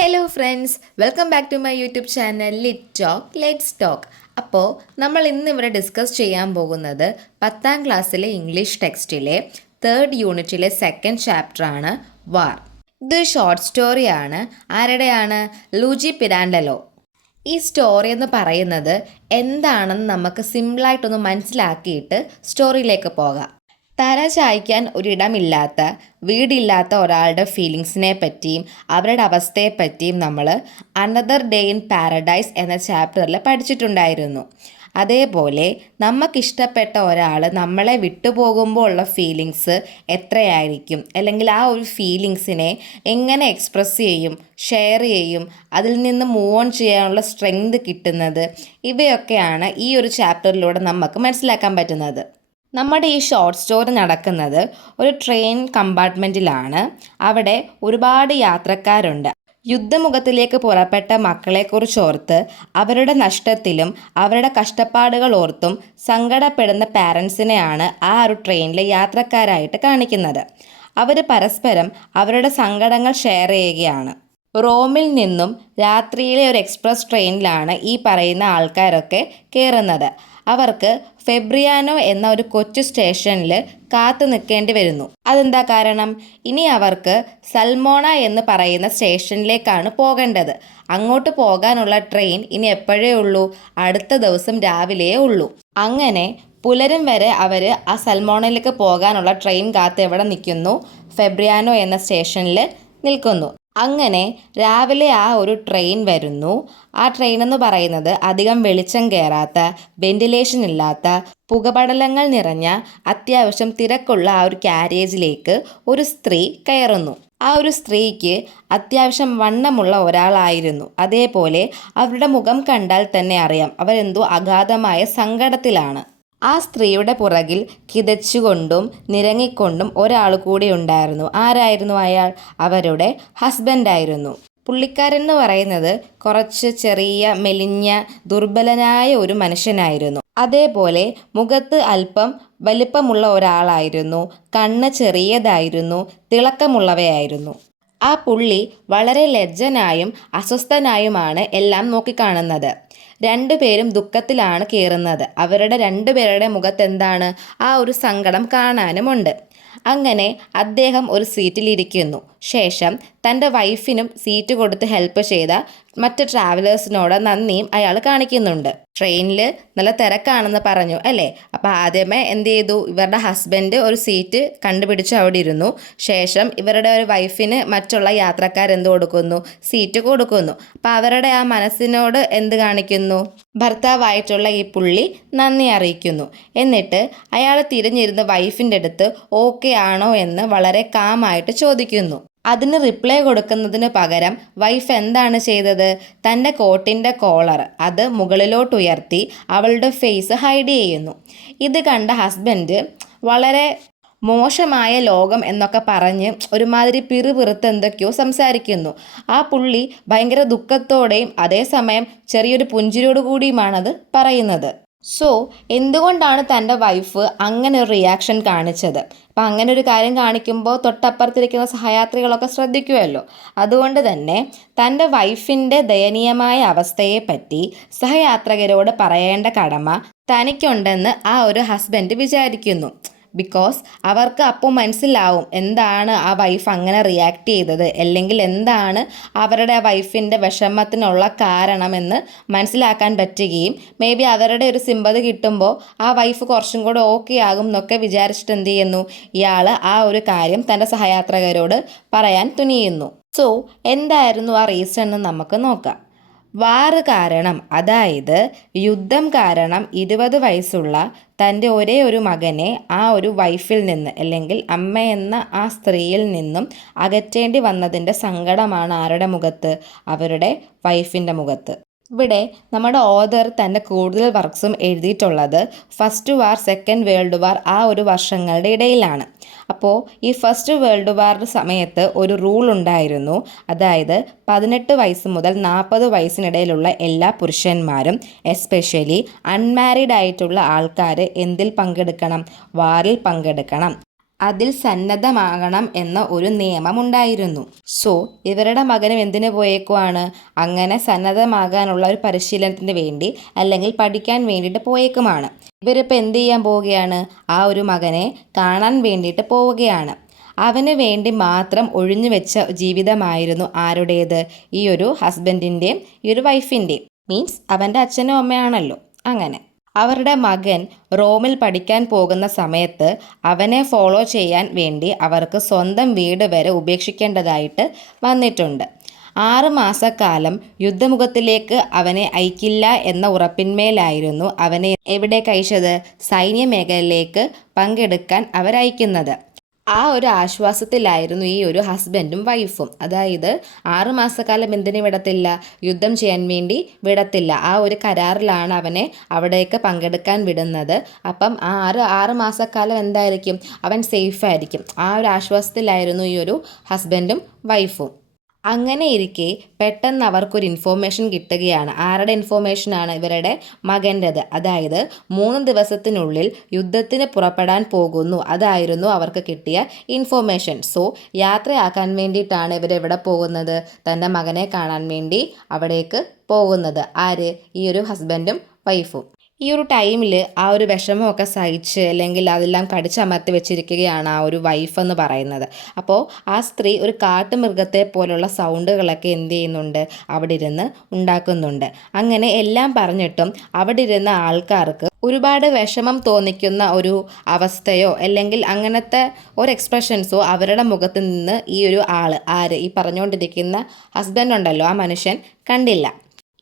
Hello friends, welcome back to my YouTube channel lit talk let's talk. അപ്പോൾ നമ്മൾ ഇന്ന് ഇവിടെ ഡിസ്കസ് ചെയ്യാൻ പോകുന്നത് 10ാം ക്ലാസ്സിലെ ഇംഗ്ലീഷ് ടെക്സ്റ്റിലെ 3rd യൂണിറ്റിലെ 2nd ചാപ്റ്ററാണ് വാർ. ഇത് ഷോർട്ട് സ്റ്റോറിയാണ്. ആരുടെയാണ്? ലൂജി പിരാൻഡലോ. ഈ സ്റ്റോറി എന്ന് പറയുന്നത് എന്താണെന്ന് നമുക്ക് സിമ്പിളായിട്ടൊന്ന് മനസ്സിലാക്കിയിട്ട് സ്റ്റോറിയിലേക്ക് പോകാം. തല ചായ്ക്കാൻ ഒരിടമില്ലാത്ത, വീടില്ലാത്ത ഒരാളുടെ ഫീലിങ്സിനെ പറ്റിയും അവരുടെ അവസ്ഥയെപ്പറ്റിയും നമ്മൾ അനദർ ഡേ ഇൻ പാരഡൈസ് എന്ന ചാപ്റ്ററിൽ പഠിച്ചിട്ടുണ്ടായിരുന്നു. അതേപോലെ നമുക്കിഷ്ടപ്പെട്ട ഒരാൾ നമ്മളെ വിട്ടുപോകുമ്പോൾ ഉള്ള ഫീലിങ്സ് എത്രയായിരിക്കും, അല്ലെങ്കിൽ ആ ഒരു ഫീലിങ്സിനെ എങ്ങനെ എക്സ്പ്രസ് ചെയ്യും, ഷെയർ ചെയ്യും, അതിൽ നിന്ന് മൂവ് ഓൺ ചെയ്യാനുള്ള സ്ട്രെങ്ത് കിട്ടുന്നത്, ഇവയൊക്കെയാണ് ഈ ഒരു ചാപ്റ്ററിലൂടെ നമുക്ക് മനസ്സിലാക്കാൻ പറ്റുന്നത്. നമ്മുടെ ഈ ഷോർട്ട് സ്റ്റോറി നടക്കുന്നത് ഒരു ട്രെയിൻ കമ്പാർട്ട്മെൻറ്റിലാണ്. അവിടെ ഒരുപാട് യാത്രക്കാരുണ്ട്. യുദ്ധമുഖത്തിലേക്ക് പുറപ്പെട്ട മക്കളെക്കുറിച്ചോർത്ത് അവരുടെ നഷ്ടത്തിലും അവരുടെ കഷ്ടപ്പാടുകൾ ഓർത്തും സങ്കടപ്പെടുന്ന പാരൻസിനെയാണ് ആ ഒരു ട്രെയിനിലെ യാത്രക്കാരായിട്ട് കാണിക്കുന്നത്. അവർ പരസ്പരം അവരുടെ സങ്കടങ്ങൾ ഷെയർ ചെയ്യുകയാണ്. റോമിൽ നിന്നും രാത്രിയിലെ ഒരു എക്സ്പ്രസ് ട്രെയിനിലാണ് ഈ പറയുന്ന ആൾക്കാരൊക്കെ കയറുന്നത്. അവർക്ക് ഫെബ്രിയാനോ എന്ന ഒരു കൊച്ചു സ്റ്റേഷനിൽ കാത്തു നിൽക്കേണ്ടി വരുന്നു. അതെന്താ കാരണം? ഇനി അവർക്ക് സൽമോണ എന്ന് പറയുന്ന സ്റ്റേഷനിലേക്കാണ് പോകേണ്ടത്. അങ്ങോട്ട് പോകാനുള്ള ട്രെയിൻ ഇനി എപ്പോഴേ ഉള്ളൂ? അടുത്ത ദിവസം രാവിലെയേ ഉള്ളൂ. അങ്ങനെ പുലരും വരെ അവർ ആ സൽമോണയിലേക്ക് പോകാനുള്ള ട്രെയിൻ കാത്ത് എവിടെ നിൽക്കുന്നു? ഫെബ്രിയാനോ എന്ന സ്റ്റേഷനിൽ നിൽക്കുന്നു. അങ്ങനെ രാവിലെ ആ ഒരു ട്രെയിൻ വരുന്നു. ആ ട്രെയിൻ എന്ന് പറയുന്നത് അധികം വെളിച്ചം കയറാത്ത, വെന്റിലേഷൻ ഇല്ലാത്ത, പുകപടലങ്ങൾ നിറഞ്ഞ അത്യാവശ്യം തിരക്കുള്ള ആ ഒരു കാരേജിലേക്ക് ഒരു സ്ത്രീ കയറുന്നു. ആ ഒരു സ്ത്രീക്ക് അത്യാവശ്യം വണ്ണമുള്ള ഒരാളായിരുന്നു. അതേപോലെ അവരുടെ മുഖം കണ്ടാൽ തന്നെ അറിയാം അവരെന്തോ അഗാധമായ സങ്കടത്തിലാണ്. ആ സ്ത്രീയുടെ പുറകിൽ കിതച്ചുകൊണ്ടും നിരങ്ങിക്കൊണ്ടും ഒരാൾ കൂടി ഉണ്ടായിരുന്നു. ആരായിരുന്നു അയാൾ? അവരുടെ ഹസ്ബൻഡായിരുന്നു. പുള്ളിക്കാരൻ എന്ന് പറയുന്നത് കുറച്ച് ചെറിയ, മെലിഞ്ഞ, ദുർബലനായ ഒരു മനുഷ്യനായിരുന്നു. അതേപോലെ മുഖത്ത് അല്പം വലിപ്പമുള്ള ഒരാളായിരുന്നു. കണ്ണ് ചെറിയതായിരുന്നു, തിളക്കമുള്ളവയായിരുന്നു. ആ പുള്ളി വളരെ ലജ്ജനായും അസ്വസ്ഥനായുമാണ് എല്ലാം നോക്കിക്കാണുന്നത്. രണ്ടുപേരും ദുഃഖത്തിലാണ് കയറുന്നത്. അവരുടെ രണ്ടുപേരുടെ മുഖത്ത് എന്താണ്? ആ ഒരു സങ്കടം കാണാനുമുണ്ട്. അങ്ങനെ അദ്ദേഹം ഒരു സീറ്റിലിരിക്കുന്നു. ശേഷം തൻ്റെ വൈഫിനും സീറ്റ് കൊടുത്ത് ഹെൽപ്പ് ചെയ്ത മറ്റ് ട്രാവലേഴ്സിനോട് നന്ദിയും അയാൾ കാണിക്കുന്നുണ്ട്. ട്രെയിനിൽ നല്ല തിരക്കാണെന്ന് പറഞ്ഞു അല്ലേ? അപ്പോൾ ആദ്യമേ എന്ത് ചെയ്തു? ഇവരുടെ ഹസ്ബൻഡ് ഒരു സീറ്റ് കണ്ടുപിടിച്ച് അവിടെ ഇരുന്നു. ശേഷം ഇവരുടെ ഒരു വൈഫിന് മറ്റുള്ള യാത്രക്കാരെന്ത് കൊടുക്കുന്നു? സീറ്റ് കൊടുക്കുന്നു. അപ്പോൾ അവരുടെ ആ മനസ്സിനോട് എന്ത് കാണിക്കുന്നു? ഭർത്താവായിട്ടുള്ള ഈ പുള്ളി നന്ദി അറിയിക്കുന്നു. എന്നിട്ട് അയാൾ തിരിഞ്ഞിരുന്ന് വൈഫിൻ്റെ അടുത്ത് ഓക്കെ ആണോ എന്ന് വളരെ കാമായിട്ട് ചോദിക്കുന്നു. അതിന് റിപ്ലൈ കൊടുക്കുന്നതിന് പകരം വൈഫ് എന്താണ് ചെയ്തത്? തൻ്റെ കോട്ടിൻ്റെ കോളർ അത് മുകളിലോട്ട് ഉയർത്തി അവളുടെ ഫേസ് ഹൈഡ് ചെയ്യുന്നു. ഇത് കണ്ട ഹസ്ബൻഡ് വളരെ മോശമായ ലോകം എന്നൊക്കെ പറഞ്ഞ് ഒരുമാതിരി പിറുപിറുത്ത് എന്തൊക്കെയോ സംസാരിക്കുന്നു. ആ പുള്ളി ഭയങ്കര ദുഃഖത്തോടെയും അതേസമയം ചെറിയൊരു പുഞ്ചിരിയോട് കൂടിയുമാണത് പറയുന്നത്. സോ എന്തുകൊണ്ടാണ് തൻ്റെ വൈഫ് അങ്ങനെ ഒരു റിയാക്ഷൻ കാണിച്ചത്? അപ്പം അങ്ങനെ ഒരു കാര്യം കാണിക്കുമ്പോൾ തൊട്ടപ്പുറത്തിരിക്കുന്ന സഹയാത്രികളൊക്കെ ശ്രദ്ധിക്കുമല്ലോ. അതുകൊണ്ട് തന്നെ തൻ്റെ വൈഫിൻ്റെ ദയനീയമായ അവസ്ഥയെപ്പറ്റി സഹയാത്രികരോട് പറയേണ്ട കടമ തനിക്കുണ്ടെന്ന് ആ ഒരു ഹസ്ബൻഡ് വിചാരിക്കുന്നു. ബിക്കോസ് അവർക്ക് അപ്പോൾ മനസ്സിലാവും എന്താണ് ആ വൈഫ് അങ്ങനെ റിയാക്ട് ചെയ്തത്, അല്ലെങ്കിൽ എന്താണ് അവരുടെ വൈഫിൻ്റെ വിഷമത്തിനുള്ള കാരണമെന്ന് മനസ്സിലാക്കാൻ പറ്റുകയും മേ ബി അവരുടെ ഒരു സിമ്പതി കിട്ടുമ്പോൾ ആ വൈഫ് കുറച്ചും കൂടെ ഓക്കെ ആകും എന്നൊക്കെ വിചാരിച്ചിട്ട് എന്ത് ചെയ്യുന്നു? ഇയാൾ ആ ഒരു കാര്യം തൻ്റെ സഹയാത്രികരോട് പറയാൻ തുനിയുന്നു. സോ എന്തായിരുന്നു ആ റീസൺ എന്ന് നമുക്ക് നോക്കാം. വാറ് കാരണം, അതായത് യുദ്ധം കാരണം 20 വയസ്സുള്ള തൻ്റെ ഒരേ ഒരു മകനെ ആ ഒരു വൈഫിൽ നിന്ന്, അല്ലെങ്കിൽ അമ്മ എന്ന ആ സ്ത്രീയിൽ നിന്നും അകറ്റേണ്ടി വന്നതിൻ്റെ സങ്കടമാണ് ആരുടെ മുഖത്ത്? അവരുടെ വൈഫിൻ്റെ മുഖത്ത്. ഇവിടെ നമ്മുടെ ഓഥർ തൻ്റെ കൂടുതൽ വർക്ക്സും എഴുതിയിട്ടുള്ളത് ഫസ്റ്റ് വാർ, സെക്കൻഡ് വേൾഡ് വാർ ആ ഒരു വർഷങ്ങളുടെ ഇടയിലാണ്. അപ്പോൾ ഈ ഫസ്റ്റ് വേൾഡ് വാറിൻ്റെ സമയത്ത് ഒരു റൂൾ ഉണ്ടായിരുന്നു. അതായത് 18 വയസ്സ് മുതൽ 40 വയസ്സിനിടയിലുള്ള എല്ലാ പുരുഷന്മാരും, എസ്പെഷ്യലി അൺമാരീഡ് ആയിട്ടുള്ള ആൾക്കാർ എന്തിൽ പങ്കെടുക്കണം? വാറിൽ പങ്കെടുക്കണം. അതിൽ സന്നദ്ധമാകണം എന്ന ഒരു നിയമമുണ്ടായിരുന്നു. സോ ഇവരുടെ മകനും എന്തിനു പോയേക്കുവാണ്? അങ്ങനെ സന്നദ്ധമാകാനുള്ള ഒരു പരിശീലനത്തിന് വേണ്ടി അല്ലെങ്കിൽ പഠിക്കാൻ വേണ്ടിയിട്ട് പോയേക്കുമാണ്. ഇവരിപ്പോൾ എന്ത് ചെയ്യാൻ പോവുകയാണ്? ആ ഒരു മകനെ കാണാൻ വേണ്ടിയിട്ട് പോവുകയാണ്. അവന് വേണ്ടി മാത്രം ഒഴിഞ്ഞു വെച്ച ജീവിതമായിരുന്നു ആരുടേത്? ഈ ഒരു ഹസ്ബൻഡിൻ്റെയും ഈ ഒരു വൈഫിൻ്റെയും. മീൻസ് അവൻ്റെ അച്ഛനും അമ്മയാണല്ലോ. അങ്ങനെ അവരുടെ മകൻ റോമിൽ പഠിക്കാൻ പോകുന്ന സമയത്ത് അവനെ ഫോളോ ചെയ്യാൻ വേണ്ടി അവർക്ക് സ്വന്തം വീട് വരെ ഉപേക്ഷിക്കേണ്ടതായിട്ട് വന്നിട്ടുണ്ട്. 6 മാസക്കാലം യുദ്ധമുഖത്തിലേക്ക് അവനെ അയക്കില്ല എന്ന ഉറപ്പിന്മേലായിരുന്നു അവനെ എവിടേക്ക് അയച്ചത്? സൈന്യ മേഖലയിലേക്ക് പങ്കെടുക്കാൻ അവരയക്കുന്നത്. ആ ഒരു ആശ്വാസത്തിലായിരുന്നു ഈ ഒരു ഹസ്ബൻഡും വൈഫും. അതായത് 6 മാസക്കാലം എന്തിനു വിടത്തില്ല? യുദ്ധം ചെയ്യാൻ വേണ്ടി വിടത്തില്ല. ആ ഒരു കരാറിലാണ് അവനെ അവിടേക്ക് പങ്കെടുക്കാൻ വിടുന്നത്. അപ്പം ആ 6 മാസക്കാലം എന്തായിരിക്കും? അവൻ സേഫായിരിക്കും. ആ ഒരു ആശ്വാസത്തിലായിരുന്നു ഈ ഒരു ഹസ്ബൻഡും വൈഫും. അങ്ങനെ ഇരിക്കെ പെട്ടെന്ന് അവർക്കൊരു ഇൻഫോർമേഷൻ കിട്ടുകയാണ്. ആരുടെ ഇൻഫോർമേഷനാണ്? ഇവരുടെ മകൻ്റെത്. അതായത് 3 ദിവസത്തിനുള്ളിൽ യുദ്ധത്തിന് പുറപ്പെടാൻ പോകുന്നു. അതായിരുന്നു അവർക്ക് കിട്ടിയ ഇൻഫോർമേഷൻ. സോ യാത്രയാക്കാൻ വേണ്ടിയിട്ടാണ് ഇവരെവിടെ പോകുന്നത്? തൻ്റെ മകനെ കാണാൻ വേണ്ടി അവിടേക്ക് പോകുന്നത്. ആര്? ഈ ഒരു ഹസ്ബൻഡും വൈഫും. ഈ ഒരു ടൈമിൽ ആ ഒരു വിഷമമൊക്കെ സഹിച്ച് അല്ലെങ്കിൽ അതെല്ലാം കടിച്ചമർത്തി വെച്ചിരിക്കുകയാണ് ആ ഒരു വൈഫ് എന്ന് പറയുന്നത്. അപ്പോൾ ആ സ്ത്രീ ഒരു കാട്ടുമൃഗത്തെ പോലുള്ള സൗണ്ടുകളൊക്കെ എന്ത് ചെയ്യുന്നുണ്ട്? അവിടെ ഇരുന്ന് ഉണ്ടാക്കുന്നുണ്ട്. അങ്ങനെ എല്ലാം പറഞ്ഞിട്ടും അവിടെ ഇരുന്ന ആൾക്കാർക്ക് ഒരുപാട് വിഷമം തോന്നിക്കുന്ന ഒരു അവസ്ഥയോ അല്ലെങ്കിൽ അങ്ങനത്തെ ഒരു എക്സ്പ്രഷൻസോ അവരുടെ മുഖത്ത് നിന്ന് ഈ ഒരു ആര് ഈ പറഞ്ഞുകൊണ്ടിരിക്കുന്ന ഹസ്ബൻഡ് ഉണ്ടല്ലോ, ആ മനുഷ്യൻ കണ്ടില്ല.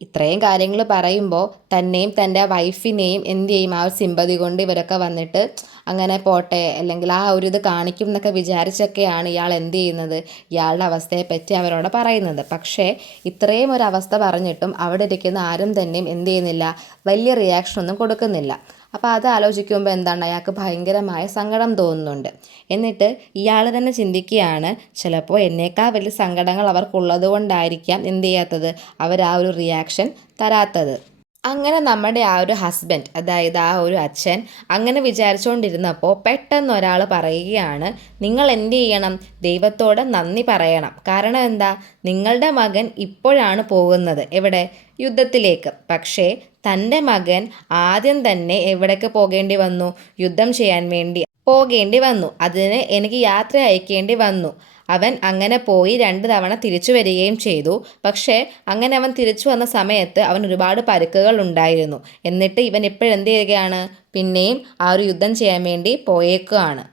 ഇത്രയും കാര്യങ്ങൾ പറയുമ്പോൾ തന്നെയും തൻ്റെ വൈഫിനെയും എന്ത് ചെയ്യും? ആ ഒരു സിമ്പതി കൊണ്ട് ഇവരൊക്കെ വന്നിട്ട് അങ്ങനെ പോട്ടെ അല്ലെങ്കിൽ ആ ഒരു ഇത് കാണിക്കും എന്നൊക്കെ വിചാരിച്ചൊക്കെയാണ് ഇയാൾ എന്ത് ചെയ്യുന്നത്? ഇയാളുടെ അവസ്ഥയെപ്പറ്റി അവരോട് പറയുന്നത്. പക്ഷേ ഇത്രയും ഒരു അവസ്ഥ പറഞ്ഞിട്ടും അവിടെ ഇരിക്കുന്ന ആരും തന്നെയും എന്ത് ചെയ്യുന്നില്ല? വലിയ റിയാക്ഷനൊന്നും കൊടുക്കുന്നില്ല. അപ്പോൾ അത് ആലോചിക്കുമ്പോൾ എന്താണ്? അയാൾക്ക് ഭയങ്കരമായ സങ്കടം തോന്നുന്നുണ്ട്. എന്നിട്ട് ഇയാൾ തന്നെ ചിന്തിക്കുകയാണ്, ചിലപ്പോൾ എന്നേക്കാൾ വലിയ സങ്കടങ്ങൾ അവർക്കുള്ളത് കൊണ്ടായിരിക്കാം എന്ത് ചെയ്യാത്തത്? അവർ ആ ഒരു റിയാക്ഷൻ തരാത്തത്. അങ്ങനെ നമ്മുടെ ആ ഒരു ഹസ്ബൻഡ്, അതായത് ആ ഒരു അച്ഛൻ അങ്ങനെ വിചാരിച്ചുകൊണ്ടിരുന്നപ്പോൾ പെട്ടെന്ന് ഒരാൾ പറയുകയാണ്, നിങ്ങൾ എന്ത് ചെയ്യണം? ദൈവത്തോട് നന്ദി പറയണം. കാരണം എന്താ? നിങ്ങളുടെ മകൻ ഇപ്പോഴാണ് പോകുന്നത്. എവിടെ? യുദ്ധത്തിലേക്ക്. പക്ഷേ തൻ്റെ മകൻ ആദ്യം തന്നെ എവിടേക്ക് പോകേണ്ടി വന്നു? യുദ്ധം ചെയ്യാൻ വേണ്ടി പോകേണ്ടി വന്നു. അതിന് എനിക്ക് യാത്ര അയക്കേണ്ടി വന്നു. അവൻ അങ്ങനെ പോയി 2 തവണ തിരിച്ചു വരികയും ചെയ്തു. പക്ഷേ അങ്ങനെ അവൻ തിരിച്ചു വന്ന സമയത്ത് അവൻ ഒരുപാട് പരുക്കുകൾ ഉണ്ടായിരുന്നു. എന്നിട്ട് ഇവൻ ഇപ്പോഴെന്ത് ചെയ്യുകയാണ്? പിന്നെയും ആ ഒരു യുദ്ധം ചെയ്യാൻ വേണ്ടി പോയേക്കുകയാണ്.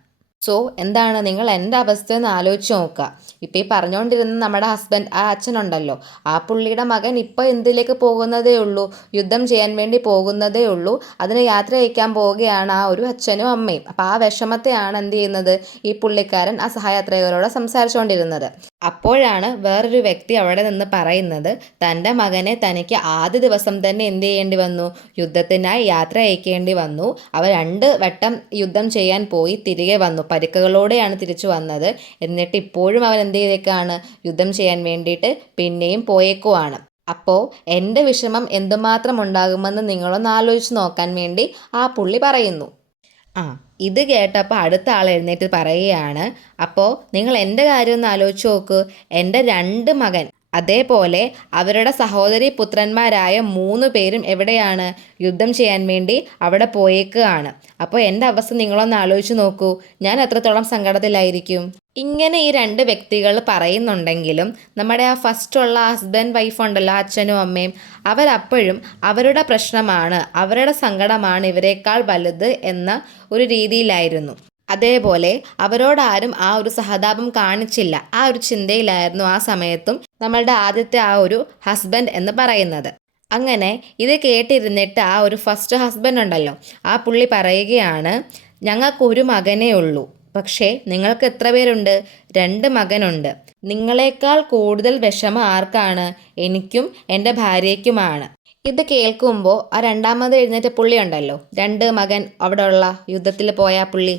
സോ എന്താണ്? നിങ്ങൾ എൻ്റെ അവസ്ഥയൊന്ന് ആലോചിച്ച് നോക്കുക. ഇപ്പോൾ ഈ പറഞ്ഞുകൊണ്ടിരുന്ന നമ്മുടെ ഹസ്ബൻഡ്, ആ അച്ഛനുണ്ടല്ലോ, ആ പുള്ളിയുടെ മകൻ ഇപ്പോൾ എന്തിലേക്ക് പോകുന്നതേ ഉള്ളൂ? യുദ്ധം ചെയ്യാൻ വേണ്ടി പോകുന്നതേ ഉള്ളൂ. അതിന് യാത്ര അയക്കാൻ പോവുകയാണ് ആ ഒരു അച്ഛനും അമ്മയും. അപ്പോൾ ആ വിഷമത്തെയാണ് എന്ത് ചെയ്യുന്നത്? ഈ പുള്ളിക്കാരൻ ആ സഹയാത്രികരോട് സംസാരിച്ചുകൊണ്ടിരുന്നത്. അപ്പോഴാണ് വേറൊരു വ്യക്തി അവിടെ നിന്ന് പറയുന്നത്, തൻ്റെ മകനെ തനിക്ക് ആദ്യ ദിവസം തന്നെ എന്ത് ചെയ്യേണ്ടി വന്നു? യുദ്ധത്തിനായി യാത്ര അയക്കേണ്ടി വന്നു. അവർ 2 വട്ടം യുദ്ധം ചെയ്യാൻ പോയി തിരികെ വന്നു. പരിക്കുകളോടെയാണ് തിരിച്ചു വന്നത്. എന്നിട്ട് ഇപ്പോഴും അവൻ എന്ത് ചെയ്തേക്കാണ്? യുദ്ധം ചെയ്യാൻ വേണ്ടിയിട്ട് പിന്നെയും പോയേക്കുവാണ്. അപ്പോൾ എൻ്റെ വിഷമം എന്തുമാത്രം ഉണ്ടാകുമെന്ന് നിങ്ങളൊന്ന് ആലോചിച്ച് നോക്കാൻ വേണ്ടി ആ പുള്ളി പറയുന്നു. ഇത് കേട്ടപ്പോൾ അടുത്ത ആൾ എഴുന്നേറ്റ് പറയുകയാണ്, അപ്പോൾ നിങ്ങൾ എൻ്റെ കാര്യം ഒന്ന് ആലോചിച്ച് നോക്ക്. എൻ്റെ 2 മകൻ, അതേപോലെ അവരുടെ സഹോദരി പുത്രന്മാരായ 3 പേരും എവിടെയാണ്? യുദ്ധം ചെയ്യാൻ വേണ്ടി അവിടെ പോയേക്കുകയാണ്. അപ്പോൾ എൻ്റെ അവസ്ഥ നിങ്ങളൊന്ന് ആലോചിച്ച് നോക്കൂ. ഞാൻ എത്രത്തോളം സങ്കടത്തിലായിരിക്കും? ഇങ്ങനെ ഈ 2 വ്യക്തികൾ പറയുന്നുണ്ടെങ്കിലും നമ്മുടെ ആ ഫസ്റ്റുള്ള ഹസ്ബൻഡ് വൈഫ് ഉണ്ടല്ലോ, അച്ഛനും അമ്മയും, അവരപ്പോഴും അവരുടെ പ്രശ്നമാണ്, അവരുടെ സങ്കടമാണ് ഇവരെക്കാൾ വലുത് എന്ന ഒരു രീതിയിലായിരുന്നു. അതേപോലെ അവരോടാരും ആ ഒരു സഹതാപം കാണിച്ചില്ല. ആ ഒരു ചിന്തയിലായിരുന്നു ആ സമയത്തും നമ്മളുടെ ആദ്യത്തെ ആ ഒരു ഹസ്ബൻഡ് എന്ന് പറയുന്നത്. അങ്ങനെ ഇത് കേട്ടിരുന്നിട്ട് ആ ഒരു ഫസ്റ്റ് ഹസ്ബൻഡ് ഉണ്ടല്ലോ, ആ പുള്ളി പറയുകയാണ്, ഞങ്ങൾക്കൊരു മകനേ ഉള്ളൂ. പക്ഷേ നിങ്ങൾക്ക് എത്ര പേരുണ്ട്? 2 മകനുണ്ട്. നിങ്ങളെക്കാൾ കൂടുതൽ വിഷമം ആർക്കാണ്? എനിക്കും എൻ്റെ ഭാര്യയ്ക്കുമാണ്. ഇത് കേൾക്കുമ്പോൾ ആ രണ്ടാമത് എഴുന്നേറ്റ പുള്ളി ഉണ്ടല്ലോ, 2 മകൻ അവിടെ ഉള്ള യുദ്ധത്തിൽ പോയ പുള്ളി,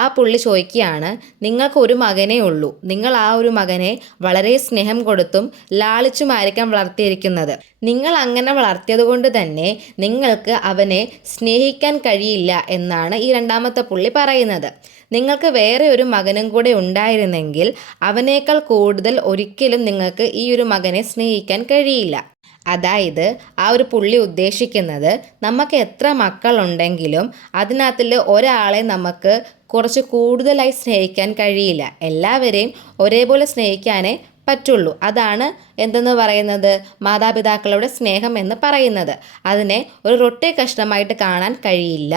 ആ പുള്ളി ചോദിക്കുകയാണ്, നിങ്ങൾക്ക് ഒരു മകനേ ഉള്ളൂ, നിങ്ങൾ ആ ഒരു മകനെ വളരെ സ്നേഹം കൊടുത്തും ലാളിച്ചുമായിരിക്കാം വളർത്തിയിരിക്കുന്നത്. നിങ്ങൾ അങ്ങനെ വളർത്തിയത് കൊണ്ട് തന്നെ നിങ്ങൾക്ക് അവനെ സ്നേഹിക്കാൻ കഴിയില്ല എന്നാണ് ഈ രണ്ടാമത്തെ പുള്ളി പറയുന്നത്. നിങ്ങൾക്ക് വേറെ ഒരു മകനും കൂടെ ഉണ്ടായിരുന്നെങ്കിൽ അവനേക്കാൾ കൂടുതൽ ഒരിക്കലും നിങ്ങൾക്ക് ഈ ഒരു മകനെ സ്നേഹിക്കാൻ കഴിയില്ല. അതായത് ആ ഒരു പുള്ളി ഉദ്ദേശിക്കുന്നത്, നമുക്ക് എത്ര മക്കളുണ്ടെങ്കിലും അതിനകത്തിൽ ഒരാളെ നമുക്ക് കുറച്ച് കൂടുതലായി സ്നേഹിക്കാൻ കഴിയില്ല. എല്ലാവരെയും ഒരേപോലെ സ്നേഹിക്കാനേ പറ്റുള്ളൂ. അതാണ് എന്തെന്ന് പറയുന്നത്, മാതാപിതാക്കളുടെ സ്നേഹം എന്ന് പറയുന്നത്. അതിനെ ഒരു റൊട്ടി കഷ്ണമായിട്ട് കാണാൻ കഴിയില്ല.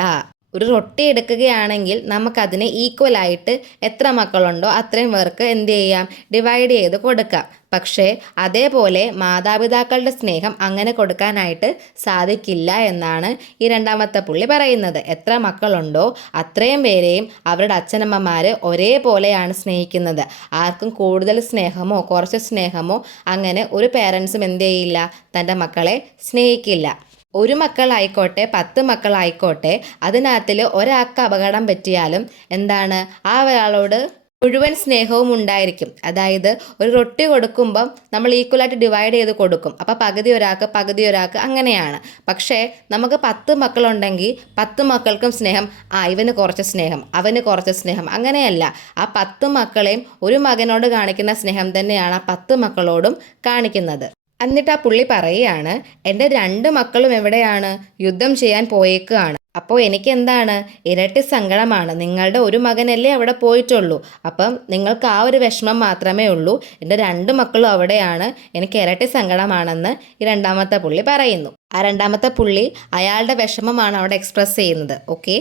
ഒരു റൊട്ടി എടുക്കുകയാണെങ്കിൽ നമുക്കതിന് ഈക്വലായിട്ട് എത്ര മക്കളുണ്ടോ അത്രയും പേർക്ക് എന്ത് ചെയ്യാം, ഡിവൈഡ് ചെയ്ത് കൊടുക്കാം. പക്ഷേ അതേപോലെ മാതാപിതാക്കളുടെ സ്നേഹം അങ്ങനെ കൊടുക്കാനായിട്ട് സാധിക്കില്ല എന്നാണ് ഈ രണ്ടാമത്തെ പുള്ളി പറയുന്നത്. എത്ര മക്കളുണ്ടോ അത്രയും പേരെയും അവരുടെ അച്ഛനമ്മമാർ ഒരേപോലെയാണ് സ്നേഹിക്കുന്നത്. ആർക്കും കൂടുതൽ സ്നേഹമോ കുറച്ച് സ്നേഹമോ അങ്ങനെ ഒരു പേരൻസും എന്ത് ചെയ്യില്ല, തൻ്റെ മക്കളെ സ്നേഹിക്കില്ല. ഒരു മക്കളായിക്കോട്ടെ 10 മക്കളായിക്കോട്ടെ, അതിനകത്തിൽ ഒരാൾക്ക് അപകടം പറ്റിയാലും എന്താണ്, ആ ഒരാളോട് മുഴുവൻ സ്നേഹവും ഉണ്ടായിരിക്കും. അതായത് ഒരു റൊട്ടി കൊടുക്കുമ്പം നമ്മൾ ഈക്വലായിട്ട് ഡിവൈഡ് ചെയ്ത് കൊടുക്കും. അപ്പോൾ പകുതി ഒരാൾക്ക് അങ്ങനെയാണ്. പക്ഷേ നമുക്ക് 10 മക്കളുണ്ടെങ്കിൽ 10 മക്കൾക്കും സ്നേഹം, ഇവന് കുറച്ച് സ്നേഹം, അവന് കുറച്ച് സ്നേഹം, അങ്ങനെയല്ല. ആ 10 മക്കളെയും ഒരു മകനോട് കാണിക്കുന്ന സ്നേഹം തന്നെയാണ് ആ 10 മക്കളോടും കാണിക്കുന്നത്. എന്നിട്ട് ആ പുള്ളി പറയുകയാണ്, എൻ്റെ 2 മക്കളും എവിടെയാണ്, യുദ്ധം ചെയ്യാൻ പോയേക്കുകയാണ്. അപ്പോൾ എനിക്ക് എന്താണ്, ഇരട്ടി സങ്കടമാണ്. നിങ്ങളുടെ ഒരു മകനല്ലേ അവിടെ പോയിട്ടുള്ളൂ. അപ്പം നിങ്ങൾക്ക് ആ ഒരു വിഷമം മാത്രമേ ഉള്ളൂ. എൻ്റെ 2 മക്കളും അവിടെയാണ്, എനിക്ക് ഇരട്ടി സങ്കടമാണെന്ന് ഈ രണ്ടാമത്തെ പുള്ളി പറയുന്നു. ആ രണ്ടാമത്തെ പുള്ളി അയാളുടെ വിഷമമാണ് അവിടെ എക്സ്പ്രസ് ചെയ്യുന്നത്. ഓക്കെ,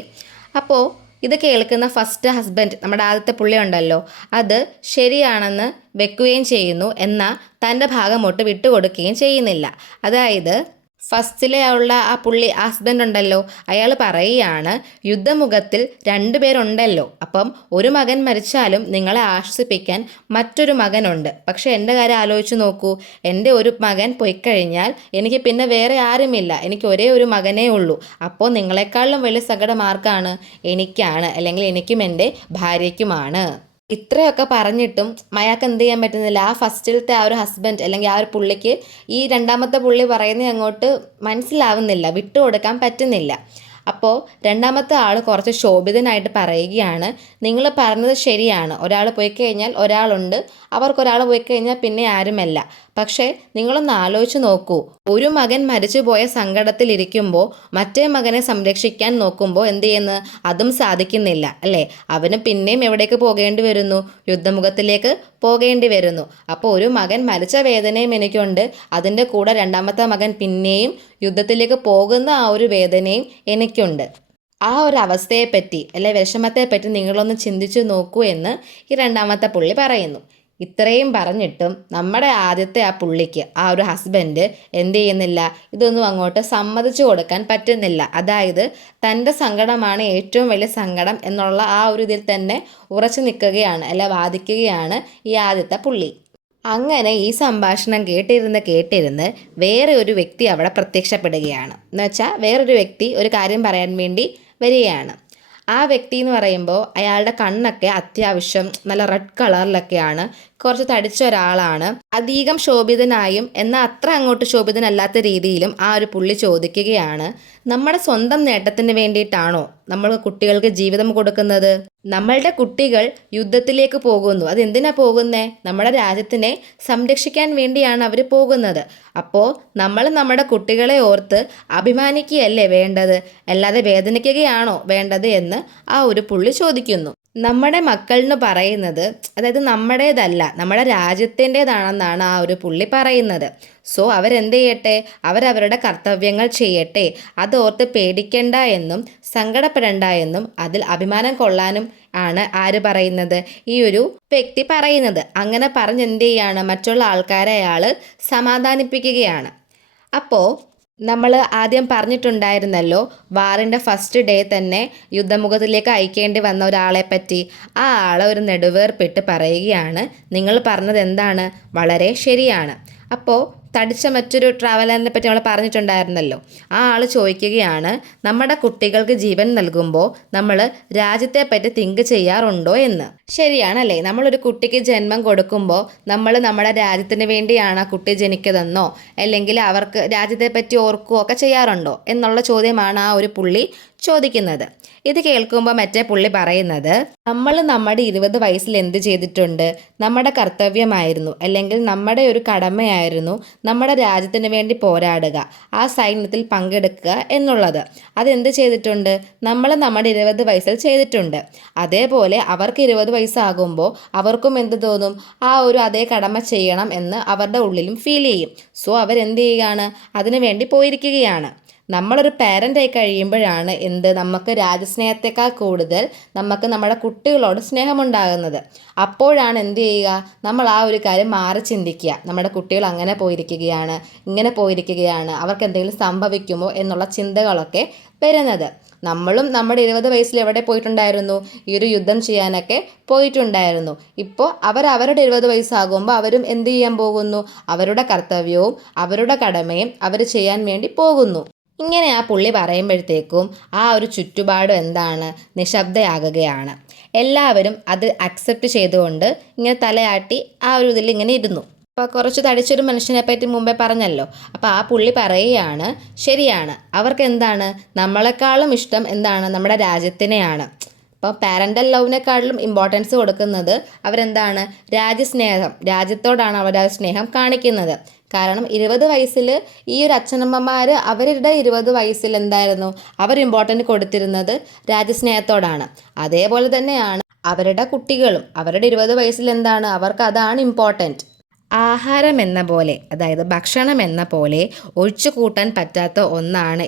അപ്പോൾ ഇത് കേൾക്കുന്ന ഫസ്റ്റ് ഹസ്ബൻഡ്, നമ്മുടെ ആദ്യത്തെ പുള്ളി ഉണ്ടല്ലോ, അത് ശരിയാണെന്ന് വെക്കുകയും ചെയ്യുന്നു. എന്നാൽ തൻ്റെ ഭാഗമൊട്ട് വിട്ടുകൊടുക്കുകയും ചെയ്യുന്നില്ല. അതായത് ഫസ്റ്റിലെ ഉള്ള ആ പുള്ളി ഹസ്ബൻഡ് ഉണ്ടല്ലോ, അയാൾ പറയുകയാണ്, യുദ്ധമുഖത്തിൽ 2 പേരുണ്ടല്ലോ, അപ്പം ഒരു മകൻ മരിച്ചാലും നിങ്ങളെ ആശ്വസിപ്പിക്കാൻ മറ്റൊരു മകനുണ്ട്. പക്ഷെ എൻ്റെ കാര്യം ആലോചിച്ച് നോക്കൂ, എൻ്റെ ഒരു മകൻ പോയിക്കഴിഞ്ഞാൽ എനിക്ക് പിന്നെ വേറെ ആരുമില്ല, എനിക്ക് ഒരേ ഒരു മകനേ ഉള്ളൂ. അപ്പോൾ നിങ്ങളെക്കാളും വലിയ സങ്കടം ആർക്കാണ്, എനിക്കാണ്, അല്ലെങ്കിൽ എനിക്കും എൻ്റെ ഭാര്യയ്ക്കുമാണ്. ഇത്രയൊക്കെ പറഞ്ഞിട്ടും അയാൾക്ക് എന്ത് ചെയ്യാൻ പറ്റുന്നില്ല. ആ ഫസ്റ്റിലത്തെ ആ ഒരു ഹസ്ബൻഡ് അല്ലെങ്കിൽ ആ ഒരു പുള്ളിക്ക് ഈ രണ്ടാമത്തെ പുള്ളി പറയുന്നത് അങ്ങോട്ട് മനസ്സിലാവുന്നില്ല, വിട്ടുകൊടുക്കാൻ പറ്റുന്നില്ല. അപ്പോൾ രണ്ടാമത്തെ ആൾ കുറച്ച് ശോഭിതനായിട്ട് പറയുകയാണ്, നിങ്ങൾ പറഞ്ഞത് ശരിയാണ്, ഒരാൾ പോയി കഴിഞ്ഞാൽ ഒരാളുണ്ട്, അവർക്കൊരാൾ പോയി കഴിഞ്ഞാൽ പിന്നെ ആരുമല്ല. പക്ഷേ നിങ്ങളൊന്ന് ആലോചിച്ച് നോക്കൂ, ഒരു മകൻ മരിച്ചു പോയ സങ്കടത്തിലിരിക്കുമ്പോൾ മറ്റേ മകനെ സംരക്ഷിക്കാൻ നോക്കുമ്പോൾ എന്ത് ചെയ്യുന്നു, അതും സാധിക്കുന്നില്ല അല്ലേ. അവന് പിന്നെയും എവിടേക്ക് പോകേണ്ടി വരുന്നു, യുദ്ധമുഖത്തിലേക്ക് പോകേണ്ടി വരുന്നു. അപ്പോൾ ഒരു മകൻ മരിച്ച വേദനയും എനിക്കുണ്ട്, അതിൻ്റെ കൂടെ രണ്ടാമത്തെ മകൻ പിന്നെയും യുദ്ധത്തിലേക്ക് പോകുന്ന ആ ഒരു വേദനയും എനിക്കുണ്ട്. ആ ഒരു അവസ്ഥയെപ്പറ്റി അല്ലെ വിഷമത്തെപ്പറ്റി നിങ്ങളൊന്ന് ചിന്തിച്ചു നോക്കൂ എന്ന് ഈ രണ്ടാമത്തെ പുള്ളി പറയുന്നു. ഇത്രയും പറഞ്ഞിട്ടും നമ്മുടെ ആദ്യത്തെ ആ പുള്ളിക്ക്, ആ ഒരു ഹസ്ബൻഡ് എന്ത് ചെയ്യുന്നില്ല, ഇതൊന്നും അങ്ങോട്ട് സമ്മതിച്ചു കൊടുക്കാൻ പറ്റുന്നില്ല. അതായത് തൻ്റെ സങ്കടമാണ് ഏറ്റവും വലിയ സങ്കടം എന്നുള്ള ആ ഒരു ഇതിൽ തന്നെ ഉറച്ചു നിൽക്കുകയാണ്, അല്ല വാദിക്കുകയാണ് ഈ ആദ്യത്തെ പുള്ളി. അങ്ങനെ ഈ സംഭാഷണം കേട്ടിരുന്ന് വേറെ ഒരു വ്യക്തി അവിടെ പ്രത്യക്ഷപ്പെടുകയാണ്. എന്നുവെച്ചാൽ വേറൊരു വ്യക്തി ഒരു കാര്യം പറയാൻ വേണ്ടി വരികയാണ്. ആ വ്യക്തി എന്ന് പറയുമ്പോൾ അയാളുടെ കണ്ണൊക്കെ അത്യാവശ്യം നല്ല റെഡ് കളറിലൊക്കെയാണ്, കുറച്ച് തടിച്ച ഒരാളാണ്. അധികം ശോഭിതനായും എന്നാൽ അത്ര അങ്ങോട്ട് ശോഭിതനല്ലാത്ത രീതിയിലും ആ ഒരു പുള്ളി ചോദിക്കുകയാണ്, നമ്മുടെ സ്വന്തം നേട്ടത്തിന് വേണ്ടിയിട്ടാണോ നമ്മൾ കുട്ടികൾക്ക് ജീവിതം കൊടുക്കുന്നത്? നമ്മളുടെ കുട്ടികൾ യുദ്ധത്തിലേക്ക് പോകുന്നു, അതെന്തിനാ പോകുന്നേ? നമ്മുടെ രാജ്യത്തിനെ സംരക്ഷിക്കാൻ വേണ്ടിയാണ് അവർ പോകുന്നത്. അപ്പോൾ നമ്മൾ നമ്മുടെ കുട്ടികളെ ഓർത്ത് അഭിമാനിക്കുകയല്ലേ വേണ്ടത്, അല്ലാതെ വേദനിക്കുകയാണോ വേണ്ടത് എന്ന് ആ ഒരു പുള്ളി ചോദിക്കുന്നു. നമ്മുടെ മക്കൾ എന്ന് പറയുന്നത് അതായത് നമ്മുടേതല്ല, നമ്മുടെ രാജ്യത്തിൻ്റെതാണെന്നാണ് ആ ഒരു പുള്ളി പറയുന്നത്. സോ അവരെന്ത് ചെയ്യട്ടെ, അവരവരുടെ കർത്തവ്യങ്ങൾ ചെയ്യട്ടെ, അതോർത്ത് പേടിക്കണ്ട എന്നും സങ്കടപ്പെടണ്ട എന്നും അതിൽ അഭിമാനം കൊള്ളാനും ആണ് ആര് പറയുന്നത്, ഈ ഒരു വ്യക്തി പറയുന്നത്. അങ്ങനെ പറഞ്ഞ് എന്ത് ചെയ്യാണ്, മറ്റുള്ള ആൾക്കാരെ അയാൾ സമാധാനിപ്പിക്കുകയാണ്. അപ്പോൾ നമ്മൾ ആദ്യം പറഞ്ഞിട്ടുണ്ടായിരുന്നല്ലോ, വാറിൻ്റെ ഫസ്റ്റ് ഡേ തന്നെ യുദ്ധമുഖത്തിലേക്ക് അയക്കേണ്ടി വന്ന ഒരാളെ പറ്റി. ആ ആളെ ഒരു നെടുവേർപ്പിട്ട് പറയുകയാണ്, നിങ്ങൾ പറഞ്ഞത് എന്താണ്, വളരെ ശരിയാണ്. അപ്പോൾ തടിച്ച മറ്റൊരു ട്രാവലറിനെ പറ്റി നമ്മൾ പറഞ്ഞിട്ടുണ്ടായിരുന്നല്ലോ. ആ ആൾ ചോദിക്കുകയാണ്, നമ്മുടെ കുട്ടികൾക്ക് ജീവൻ നൽകുമ്പോൾ നമ്മൾ രാജ്യത്തെ പറ്റി തിങ്ക് ചെയ്യാറുണ്ടോ എന്ന്. ശരിയാണല്ലേ? നമ്മളൊരു കുട്ടിക്ക് ജന്മം കൊടുക്കുമ്പോൾ നമ്മൾ നമ്മുടെ രാജ്യത്തിന് വേണ്ടിയാണ് ആ കുട്ടി ജനിക്കുന്നതെന്നോ അല്ലെങ്കിൽ അവർക്ക് രാജ്യത്തെ പറ്റി ഓർക്കുകയോ ഒക്കെ ചെയ്യാറുണ്ടോ എന്നുള്ള ചോദ്യമാണ് ആ ഒരു പുള്ളി ചോദിക്കുന്നത്. ഇത് കേൾക്കുമ്പോൾ മറ്റേ പുള്ളി പറയുന്നത്, നമ്മൾ നമ്മുടെ 20 വയസ്സിൽ എന്ത് ചെയ്തിട്ടുണ്ട്? നമ്മുടെ കർത്തവ്യമായിരുന്നു അല്ലെങ്കിൽ നമ്മുടെ ഒരു കടമയായിരുന്നു നമ്മുടെ രാജ്യത്തിന് വേണ്ടി പോരാടുക, ആ സൈന്യത്തിൽ പങ്കെടുക്കുക എന്നുള്ളത്. അതെന്ത് ചെയ്തിട്ടുണ്ട്? നമ്മൾ നമ്മുടെ 20 വയസ്സിൽ ചെയ്തിട്ടുണ്ട്. അതേപോലെ അവർക്ക് 20 വയസ്സാകുമ്പോൾ അവർക്കും എന്ത് തോന്നും? ആ ഒരു അതേ കടമ ചെയ്യണം എന്ന് അവരുടെ ഉള്ളിലും ഫീൽ ചെയ്യും. സോ അവരെന്ത് ചെയ്യുകയാണ്? അതിനു വേണ്ടി പോയിരിക്കുകയാണ്. നമ്മളൊരു പാരൻ്റായി കഴിയുമ്പോഴാണ് നമുക്ക് രാജ്യസ്നേഹത്തെക്കാൾ കൂടുതൽ നമുക്ക് നമ്മുടെ കുട്ടികളോട് സ്നേഹമുണ്ടാകുന്നത്. അപ്പോഴാണ് എന്ത് ചെയ്യുക? നമ്മൾ ആ ഒരു കാര്യം മാറി ചിന്തിക്കുക. നമ്മുടെ കുട്ടികൾ അങ്ങനെ പോയിരിക്കുകയാണ്, ഇങ്ങനെ പോയിരിക്കുകയാണ്, അവർക്ക് എന്തെങ്കിലും സംഭവിക്കുമോ എന്നുള്ള ചിന്തകളൊക്കെ വരുന്നത്. നമ്മളും നമ്മുടെ 20 വയസ്സിൽ എവിടെ പോയിട്ടുണ്ടായിരുന്നു? ഈ ഒരു യുദ്ധം ചെയ്യാനൊക്കെ പോയിട്ടുണ്ടായിരുന്നു. ഇപ്പോൾ അവരുടെ 20 വയസ്സാകുമ്പോൾ അവരും എന്ത് ചെയ്യാൻ പോകുന്നു? അവരുടെ കർത്തവ്യവും അവരുടെ കടമയും അവർ ചെയ്യാൻ വേണ്ടി പോകുന്നു. ഇങ്ങനെ ആ പുള്ളി പറയുമ്പോഴത്തേക്കും ആ ഒരു ചുറ്റുപാടും എന്താണ്? നിശബ്ദയാകുകയാണ്. എല്ലാവരും അത് അക്സെപ്റ്റ് ചെയ്തുകൊണ്ട് ഇങ്ങനെ തലയാട്ടി ആ ഒരു ഇതിൽ ഇങ്ങനെ ഇരുന്നു. അപ്പോൾ കുറച്ച് തടിച്ചൊരു മനുഷ്യനെ പറ്റി മുമ്പേ പറഞ്ഞല്ലോ. അപ്പോൾ ആ പുള്ളി പറയുകയാണ്, ശരിയാണ്, അവർക്ക് എന്താണ്? നമ്മളെക്കാളും ഇഷ്ടം എന്താണ്? നമ്മുടെ രാജ്യത്തിനെയാണ്. അപ്പോൾ പാരൻ്റൽ ലവിനെക്കാളിലും ഇമ്പോർട്ടൻസ് കൊടുക്കുന്നത് അവരെന്താണ്? രാജ്യസ്നേഹം, രാജ്യത്തോടാണ് അവർ ആ സ്നേഹം കാണിക്കുന്നത്. കാരണം 20 വയസ്സിൽ ഈ ഒരു അച്ഛനമ്മമാർ അവരുടെ 20 വയസ്സിൽ എന്തായിരുന്നു? അവർ ഇമ്പോർട്ടൻ്റ് കൊടുത്തിരുന്നത് രാജ്യസ്നേഹത്തോടാണ്. അതേപോലെ തന്നെയാണ് അവരുടെ കുട്ടികളും അവരുടെ 20 വയസ്സിൽ എന്താണ്? അവർക്ക് അതാണ് ഇമ്പോർട്ടൻറ്റ്. ആഹാരം എന്ന പോലെ, അതായത് ഭക്ഷണം എന്ന പോലെ ഒഴിച്ചു കൂട്ടാൻ പറ്റാത്ത ഒന്നാണ്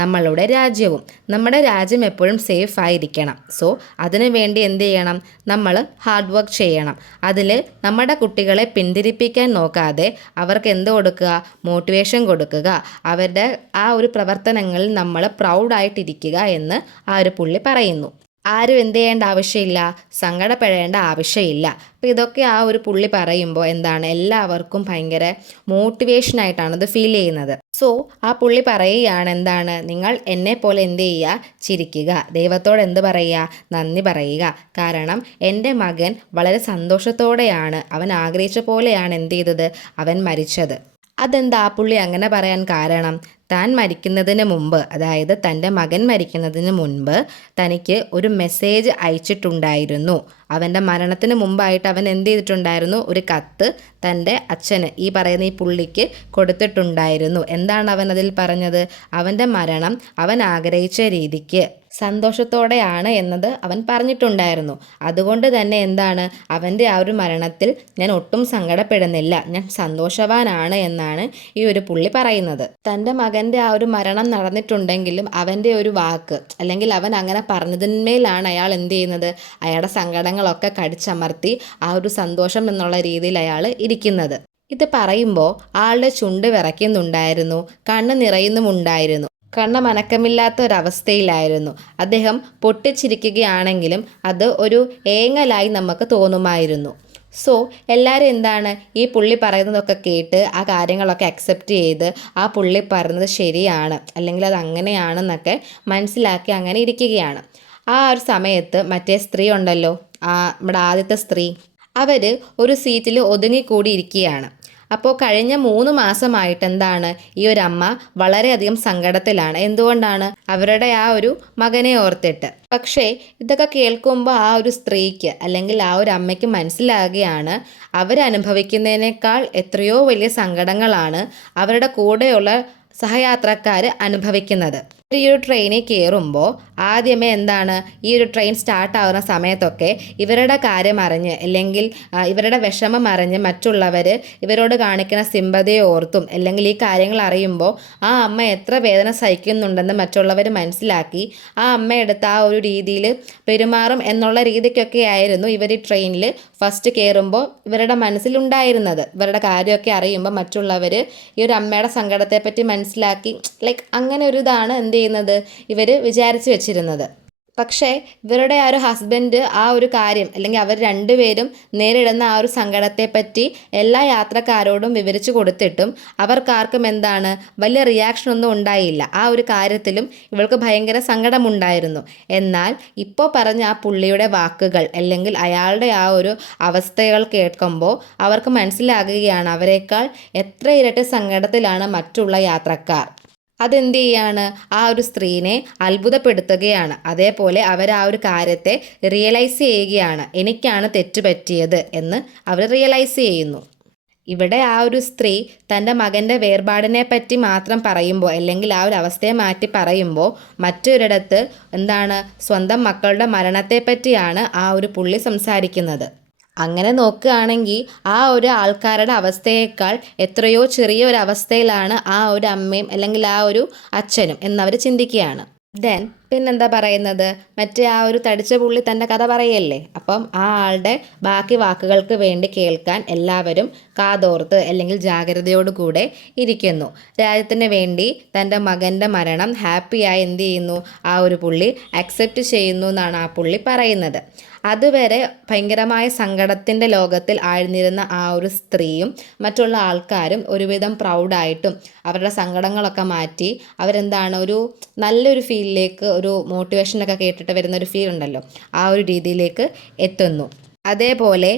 നമ്മളുടെ രാജ്യവും. നമ്മുടെ രാജ്യം എപ്പോഴും സേഫ് ആയിരിക്കണം. സോ അതിനു വേണ്ടി എന്ത് ചെയ്യണം? നമ്മൾ ഹാർഡ് വർക്ക് ചെയ്യണം. അതിൽ നമ്മുടെ കുട്ടികളെ പിന്തിരിപ്പിക്കാൻ നോക്കാതെ അവർക്ക് എന്ത് കൊടുക്കുക? മോട്ടിവേഷൻ കൊടുക്കുക. അവരുടെ ആ ഒരു പ്രവർത്തനങ്ങളിൽ നമ്മൾ പ്രൗഡായിട്ടിരിക്കുക എന്ന് ആ ഒരു പുള്ളി പറയുന്നു. ആരും എന്ത് ചെയ്യേണ്ട ആവശ്യമില്ല, സങ്കടപ്പെടേണ്ട ആവശ്യമില്ല. അപ്പോൾ ഇതൊക്കെ ആ ഒരു പുള്ളി പറയുമ്പോൾ എന്താണ്? എല്ലാവർക്കും ഭയങ്കര മോട്ടിവേഷനായിട്ടാണ് ഇത് ഫീൽ ചെയ്യുന്നത്. സോ ആ പുള്ളി പറയുകയാണ് എന്താണ്? നിങ്ങൾ എന്നെ പോലെ എന്ത് ചെയ്യുക? ചിരിക്കുക. ദൈവത്തോട് എന്ത് പറയുക? നന്ദി പറയുക. കാരണം എൻ്റെ മകൻ വളരെ സന്തോഷത്തോടെയാണ്, അവൻ ആഗ്രഹിച്ച പോലെയാണ് എന്ത് ചെയ്തത്? അവൻ മരിച്ചത്. അതെന്താ ആ പുള്ളി അങ്ങനെ പറയാൻ കാരണം? താൻ മരിക്കുന്നതിന് മുമ്പ്, അതായത് തൻ്റെ മകൻ മരിക്കുന്നതിന് മുൻപ് തനിക്ക് ഒരു മെസ്സേജ് അയച്ചിട്ടുണ്ടായിരുന്നു. അവൻ്റെ മരണത്തിന് മുമ്പായിട്ട് അവൻ എന്ത് ചെയ്തിട്ടുണ്ടായിരുന്നു? ഒരു കത്ത് തൻ്റെ അച്ഛന്, ഈ പറയുന്ന ഈ പുള്ളിക്ക് കൊടുത്തിട്ടുണ്ടായിരുന്നു. എന്താണ് അവൻ അതിൽ പറഞ്ഞത്? അവൻ്റെ മരണം അവൻ ആഗ്രഹിച്ച രീതിക്ക് സന്തോഷത്തോടെയാണ് എന്നത് അവൻ പറഞ്ഞിട്ടുണ്ടായിരുന്നു. അതുകൊണ്ട് തന്നെ എന്താണ്? അവൻ്റെ ആ ഒരു മരണത്തിൽ ഞാൻ ഒട്ടും സങ്കടപ്പെടുന്നില്ല, ഞാൻ സന്തോഷവാനാണ് എന്നാണ് ഈ ഒരു പുള്ളി പറയുന്നത്. തൻ്റെ മകൻ്റെ ആ ഒരു മരണം നടന്നിട്ടുണ്ടെങ്കിലും അവൻ്റെ ഒരു വാക്ക് അല്ലെങ്കിൽ അവൻ അങ്ങനെ പറഞ്ഞതിന്മേലാണ് അയാൾ എന്ത് ചെയ്യുന്നത്? അയാളുടെ സങ്കടങ്ങളൊക്കെ കടിച്ചമർത്തി ആ ഒരു സന്തോഷം എന്നുള്ള രീതിയിൽ അയാൾ ഇരിക്കുന്നത്. ഇത് പറയുമ്പോൾ ആളുടെ ചുണ്ട് വിറയ്ക്കുന്നുണ്ടായിരുന്നു, കണ്ണ് നിറയുന്നുമുണ്ടായിരുന്നു. കണ്ണമനക്കമില്ലാത്ത ഒരവസ്ഥയിലായിരുന്നു. അദ്ദേഹം പൊട്ടിച്ചിരിക്കുകയാണെങ്കിലും അത് ഒരു ഏങ്ങലായി നമുക്ക് തോന്നുമായിരുന്നു. സോ എല്ലാവരും എന്താണ്? ഈ പുള്ളി പറയുന്നതൊക്കെ കേട്ട് ആ കാര്യങ്ങളൊക്കെ അക്സെപ്റ്റ് ചെയ്ത് ആ പുള്ളി പറയുന്നത് ശരിയാണ് അല്ലെങ്കിൽ അത് അങ്ങനെയാണെന്നൊക്കെ മനസ്സിലാക്കി അങ്ങനെ ഇരിക്കുകയാണ്. ആ ഒരു സമയത്ത് മറ്റേ സ്ത്രീ ഉണ്ടല്ലോ, നമ്മുടെ ആദ്യത്തെ സ്ത്രീ, അവർ ഒരു സീറ്റിൽ ഒതുങ്ങിക്കൂടി ഇരിക്കുകയാണ്. അപ്പോൾ കഴിഞ്ഞ 3 മാസമായിട്ട് എന്താണ്? ഈ ഒരു അമ്മ വളരെയധികം സങ്കടത്തിലാണ്. എന്തുകൊണ്ടാണ്? അവരുടെ ആ ഒരു മകനെ ഓർത്തിട്ട്. പക്ഷേ ഇതൊക്കെ കേൾക്കുമ്പോൾ ആ ഒരു സ്ത്രീക്ക് അല്ലെങ്കിൽ ആ ഒരു അമ്മയ്ക്ക് മനസ്സിലാകുകയാണ് അവരനുഭവിക്കുന്നതിനേക്കാൾ എത്രയോ വലിയ സങ്കടങ്ങളാണ് അവരുടെ കൂടെയുള്ള സഹയാത്രക്കാർ അനുഭവിക്കുന്നത്. ഈ ഒരു ട്രെയിനിൽ കയറുമ്പോൾ ആദ്യമേ എന്താണ്? ഈ ഒരു ട്രെയിൻ സ്റ്റാർട്ടാവുന്ന സമയത്തൊക്കെ ഇവരുടെ കാര്യം അറിഞ്ഞ് അല്ലെങ്കിൽ ഇവരുടെ വിഷമം അറിഞ്ഞ് മറ്റുള്ളവർ ഇവരോട് കാണിക്കുന്ന സിമ്പതിയെ ഓർത്തും അല്ലെങ്കിൽ ഈ കാര്യങ്ങൾ അറിയുമ്പോൾ ആ അമ്മ എത്ര വേദന സഹിക്കുന്നുണ്ടെന്ന് മറ്റുള്ളവർ മനസ്സിലാക്കി ആ അമ്മയെടുത്ത് ആ ഒരു രീതിയിൽ പെരുമാറും എന്നുള്ള രീതിക്കൊക്കെ ആയിരുന്നു ഇവർ ഈ ട്രെയിനിൽ ഫസ്റ്റ് കയറുമ്പോൾ ഇവരുടെ മനസ്സിലുണ്ടായിരുന്നത്. ഇവരുടെ കാര്യമൊക്കെ അറിയുമ്പോൾ മറ്റുള്ളവർ ഈ ഒരു അമ്മയുടെ സങ്കടത്തെപ്പറ്റി മനസ്സിലാക്കി ലൈക്ക് അങ്ങനെ ഒരു ഇതാണ് എന്ത് ചെയ്യുന്നത്? ഇവർ വിചാരിച്ച് വെച്ചിരുന്നത്. പക്ഷേ ഇവരുടെ ആ ഒരു ഹസ്ബൻഡ് ആ ഒരു കാര്യം അല്ലെങ്കിൽ അവർ രണ്ടുപേരും നേരിടുന്ന ആ ഒരു സങ്കടത്തെപ്പറ്റി എല്ലാ യാത്രക്കാരോടും വിവരിച്ചു കൊടുത്തിട്ടും അവർക്കാർക്കും എന്താണ് വലിയ റിയാക്ഷൻ ഒന്നും ഉണ്ടായില്ല. ആ ഒരു കാര്യത്തിലും ഇവൾക്ക് ഭയങ്കര സങ്കടമുണ്ടായിരുന്നു. എന്നാൽ ഇപ്പോൾ പറഞ്ഞ ആ പുള്ളിയുടെ വാക്കുകൾ അല്ലെങ്കിൽ അയാളുടെ ആ ഒരു അവസ്ഥകൾ കേൾക്കുമ്പോൾ അവർക്ക് മനസ്സിലാകുകയാണ് അവരെക്കാൾ എത്ര ഇരട്ടി സങ്കടത്തിലാണ് മറ്റുള്ള യാത്രക്കാർ. അതെന്ത് ചെയ്യാണ്, ആ ഒരു സ്ത്രീനെ അത്ഭുതപ്പെടുത്തുകയാണ്. അതേപോലെ അവർ ആ ഒരു കാര്യത്തെ റിയലൈസ് ചെയ്യുകയാണ്, എനിക്കാണ് തെറ്റുപറ്റിയത് എന്ന് അവർ റിയലൈസ് ചെയ്യുന്നു. ഇവിടെ ആ ഒരു സ്ത്രീ തൻ്റെ മകൻ്റെ വേർപാടിനെ പറ്റി മാത്രം പറയുമ്പോൾ അല്ലെങ്കിൽ ആ ഒരു അവസ്ഥയെ മാറ്റി പറയുമ്പോൾ മറ്റൊരിടത്ത് എന്താണ് സ്വന്തം മക്കളുടെ മരണത്തെപ്പറ്റിയാണ് ആ ഒരു പുള്ളി സംസാരിക്കുന്നത്. അങ്ങനെ നോക്കുകയാണെങ്കിൽ ആ ഒരു ആൾക്കാരുടെ അവസ്ഥയേക്കാൾ എത്രയോ ചെറിയ ഒരു അവസ്ഥയിലാണ് ആ ഒരു അമ്മയും അല്ലെങ്കിൽ ആ ഒരു അച്ഛനും എന്നവർ ചിന്തിക്കുകയാണ്. പിന്നെന്താ പറയുന്നത്, മറ്റേ ആ ഒരു തടിച്ച പുള്ളി തൻ്റെ കഥ പറയല്ലേ. അപ്പം ആ ആളുടെ ബാക്കി വാക്കുകൾക്ക് വേണ്ടി കേൾക്കാൻ എല്ലാവരും കാതോർത്ത് അല്ലെങ്കിൽ ജാഗ്രതയോടുകൂടെ ഇരിക്കുന്നു. രാജ്യത്തിന് വേണ്ടി തൻ്റെ മകൻ്റെ മരണം ഹാപ്പിയായി എന്ത് ചെയ്യുന്നു, ആ ഒരു പുള്ളി അക്സെപ്റ്റ് ചെയ്യുന്നു എന്നാണ് ആ പുള്ളി പറയുന്നത്. അതുവരെ ഭയങ്കരമായ സങ്കടത്തിൻ്റെ ലോകത്തിൽ ആഴ്ന്നിരുന്ന ആ ഒരു സ്ത്രീയും മറ്റുള്ള ആൾക്കാരും ഒരുവിധം പ്രൗഡായിട്ടും അവരുടെ സങ്കടങ്ങളൊക്കെ മാറ്റി അവരെന്താണ് ഒരു നല്ലൊരു ഫീലിലേക്ക്, ഒരു മോട്ടിവേഷനൊക്കെ കേട്ടിട്ട് വരുന്ന ഒരു ഫീൽ ഉണ്ടല്ലോ, ആ ഒരു രീതിയിലേക്ക് എത്തുന്നു. അതേപോലെ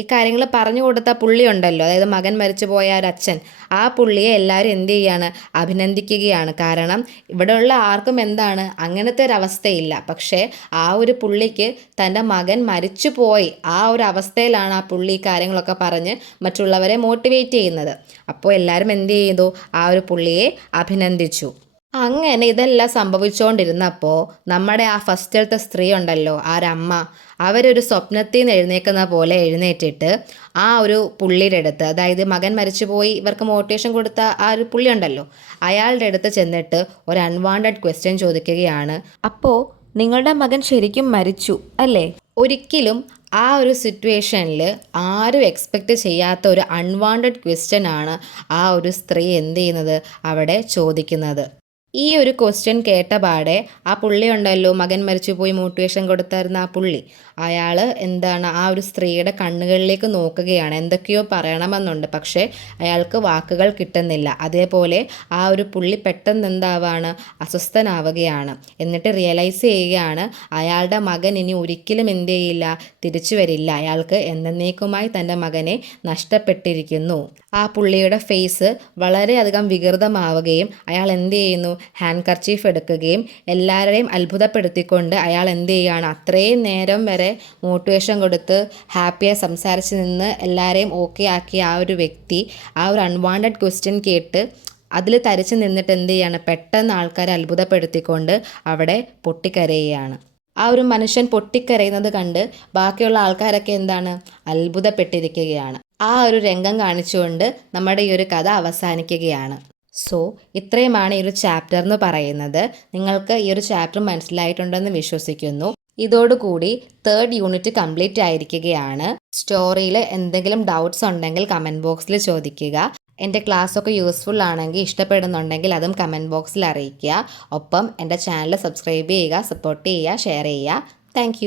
ഈ കാര്യങ്ങൾ പറഞ്ഞു കൊടുത്ത പുള്ളി ഉണ്ടല്ലോ, അതായത് മകൻ മരിച്ചു പോയ ഒരു അച്ഛൻ, ആ പുള്ളിയെ എല്ലാവരും എന്ത് ചെയ്യാണ്, അഭിനന്ദിക്കുകയാണ്. കാരണം ഇവിടെയുള്ള ആർക്കും എന്താണ് അങ്ങനത്തെ ഒരു അവസ്ഥയില്ല. പക്ഷേ ആ ഒരു പുള്ളിക്ക് തൻ്റെ മകൻ മരിച്ചു പോയി ആ ഒരു അവസ്ഥയിലാണ് ആ പുള്ളി ഈ കാര്യങ്ങളൊക്കെ പറഞ്ഞ് മറ്റുള്ളവരെ മോട്ടിവേറ്റ് ചെയ്യുന്നത്. അപ്പോൾ എല്ലാവരും എന്ത് ചെയ്തു, ആ ഒരു പുള്ളിയെ അഭിനന്ദിച്ചു. അങ്ങനെ ഇതെല്ലാം സംഭവിച്ചുകൊണ്ടിരുന്നപ്പോൾ നമ്മുടെ ആ ഫസ്റ്റിലത്തെ സ്ത്രീ ഉണ്ടല്ലോ, ആ ഒരു അമ്മ, അവരൊരു സ്വപ്നത്തിൽ നിന്ന് എഴുന്നേൽക്കുന്ന പോലെ എഴുന്നേറ്റിട്ട് ആ ഒരു പുള്ളിയുടെ അടുത്ത്, അതായത് മകൻ മരിച്ചുപോയി ഇവർക്ക് മോട്ടിവേഷൻ കൊടുത്ത ആ ഒരു പുള്ളി ഉണ്ടല്ലോ, അയാളുടെ അടുത്ത് ചെന്നിട്ട് ഒരു അൺവാണ്ടഡ് ക്വസ്റ്റ്യൻ ചോദിക്കുകയാണ്. അപ്പോൾ നിങ്ങളുടെ മകൻ ശരിക്കും മരിച്ചു അല്ലേ? ഒരിക്കലും ആ ഒരു സിറ്റുവേഷനിൽ ആരും എക്സ്പെക്റ്റ് ചെയ്യാത്ത ഒരു അൺവാണ്ടഡ് ക്വസ്റ്റ്യൻ ആണ് ആ ഒരു സ്ത്രീ എന്ത് ചെയ്യുന്നത്, അവിടെ ചോദിക്കുന്നത്. ഈ ഒരു ക്വസ്റ്റ്യൻ കേട്ടപാടെ ആ പുള്ളി ഉണ്ടല്ലോ, മകൻ മരിച്ചു പോയി മോട്ടിവേഷൻ കൊടുത്തായിരുന്ന ആ പുള്ളി, അയാൾ എന്താണ് ആ ഒരു സ്ത്രീയുടെ കണ്ണുകളിലേക്ക് നോക്കുകയാണ്. എന്തൊക്കെയോ പറയണമെന്നുണ്ട്, പക്ഷേ അയാൾക്ക് വാക്കുകൾ കിട്ടുന്നില്ല. അതേപോലെ ആ ഒരു പുള്ളി പെട്ടെന്ന് എന്താവാണ്, അസ്വസ്ഥനാവുകയാണ്. എന്നിട്ട് റിയലൈസ് ചെയ്യുകയാണ് അയാളുടെ മകൻ ഇനി ഒരിക്കലും എന്ത് ചെയ്യില്ല, തിരിച്ചു വരില്ല. അയാൾക്ക് എന്നേക്കുമായി തൻ്റെ മകനെ നഷ്ടപ്പെട്ടിരിക്കുന്നു. ആ പുള്ളിയുടെ ഫേസ് വളരെയധികം വികൃതമാവുകയും അയാൾ എന്ത് ചെയ്യുന്നു, ഹാൻഡ് കർച്ചീഫ് എടുക്കുകയും എല്ലാവരെയും അത്ഭുതപ്പെടുത്തിക്കൊണ്ട് അയാൾ എന്ത് ചെയ്യുകയാണ്, അത്രയും നേരം വരെ മോട്ടിവേഷൻ കൊടുത്ത് ഹാപ്പിയായി സംസാരിച്ച് നിന്ന് എല്ലാവരെയും ഓക്കെ ആക്കിയ ആ ഒരു വ്യക്തി ആ ഒരു അൺവാണ്ടഡ് ക്വസ്റ്റ്യൻ കേട്ട് അതിൽ തരിച്ച് നിന്നിട്ട് എന്ത് ചെയ്യാണ്, പെട്ടെന്ന് ആൾക്കാരെ അത്ഭുതപ്പെടുത്തിക്കൊണ്ട് അവിടെ പൊട്ടിക്കരയുകയാണ്. ആ ഒരു മനുഷ്യൻ പൊട്ടിക്കരയുന്നത് കണ്ട് ബാക്കിയുള്ള ആൾക്കാരൊക്കെ എന്താണ്, അത്ഭുതപ്പെട്ടിരിക്കുകയാണ്. ആ ഒരു രംഗം കാണിച്ചുകൊണ്ട് നമ്മുടെ ഈ ഒരു കഥ അവസാനിക്കുകയാണ്. സോ ഇത്രയുമാണ് ഈ ഒരു ചാപ്റ്റർ എന്ന് പറയുന്നത്. നിങ്ങൾക്ക് ഈ ഒരു ചാപ്റ്റർ മനസ്സിലായിട്ടുണ്ടെന്ന് വിശ്വസിക്കുന്നു. ഇതോടുകൂടി 3rd യൂണിറ്റ് കംപ്ലീറ്റ് ആയിരിക്കുകയാണ്. സ്റ്റോറിയിൽ എന്തെങ്കിലും ഡൗട്ട്സ് ഉണ്ടെങ്കിൽ കമൻറ്റ് ബോക്സിൽ ചോദിക്കുക. എൻ്റെ ക്ലാസ്സൊക്കെ യൂസ്ഫുൾ ആണെങ്കിൽ, ഇഷ്ടപ്പെടുന്നുണ്ടെങ്കിൽ അതും കമൻറ്റ് ബോക്സിൽ അറിയിക്കുക. ഒപ്പം എൻ്റെ ചാനൽ സബ്സ്ക്രൈബ് ചെയ്യുക, സപ്പോർട്ട് ചെയ്യുക, ഷെയർ ചെയ്യുക. താങ്ക്